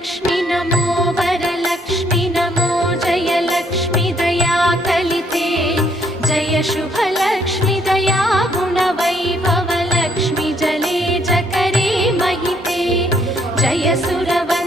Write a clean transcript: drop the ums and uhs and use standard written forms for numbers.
लक्ष्मी नमो वरलक्ष्मी नमो जयलक्ष्मी दया कलिते जय शुभलक्ष्मी दया गुणवैभवलक्ष्मी जले जकरे महिते जय सुरव